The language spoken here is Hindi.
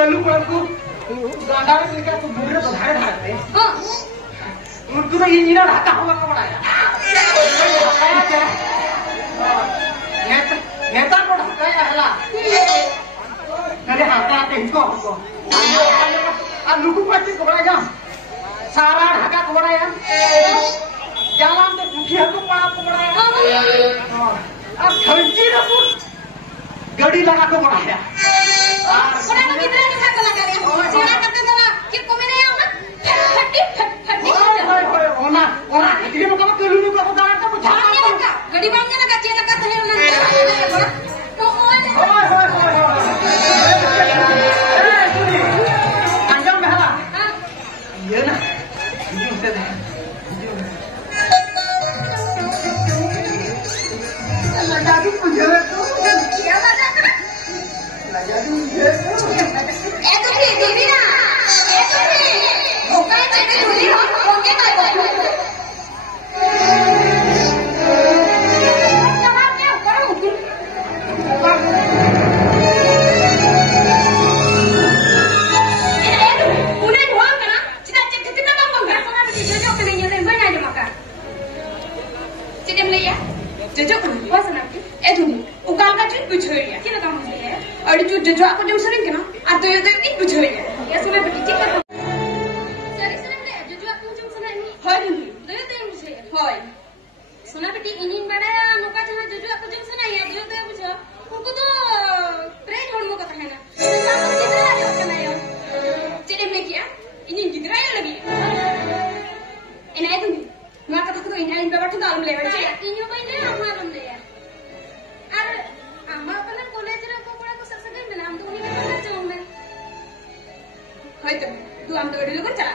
कलू को गांडार लेकर तो बुरे बधाए ढाते हां उनको तो ये नीना ढाका होगा का बनाया नेता को ढकाया हला अरे हाथा आते इनको आ लुकु पाटी को बनाया सारा ढाका को बनाया जालाम तो दुखिया को पड़ा को बनाया और खर्ची ना गड़ी लगा को बनाया कोना को कितना के साथ लगा रे सेवा करते तो कि कोमे नहीं आना फटी फटी ओए ओना ये मका कलू को गाड़ का बुझा गड़ी बांधने लगा चेन लगा तो है ना तो ओए ए सुनी अंजम महला ये ना ये से दे लगा के मुझे तो क्या लगा लगा के मुझे ए तो दीदी ना ए तो ओका चेक दूरी होंगे काय जो aku jam sering kena atau yo to ini bujoya ya sudah begitu kan sering sering le jo aku jam sana ini hoy dulu do yo to bujoya hoy sona beti ini bada noka jana jo aku jam sana ya do yo to bujo उनको तो प्रेज होने को कहना sama kita yo kana yo jadi mekia ini gidra ya lagi ini itu nih kata tuh ini beba tuh dalam lebar sih ini apa ini amma dalam deh ya ar amma apa college रे हम तो उन्हीं के साथ जाऊंगा। हाय तो तू हम तो वीडियो कर चला।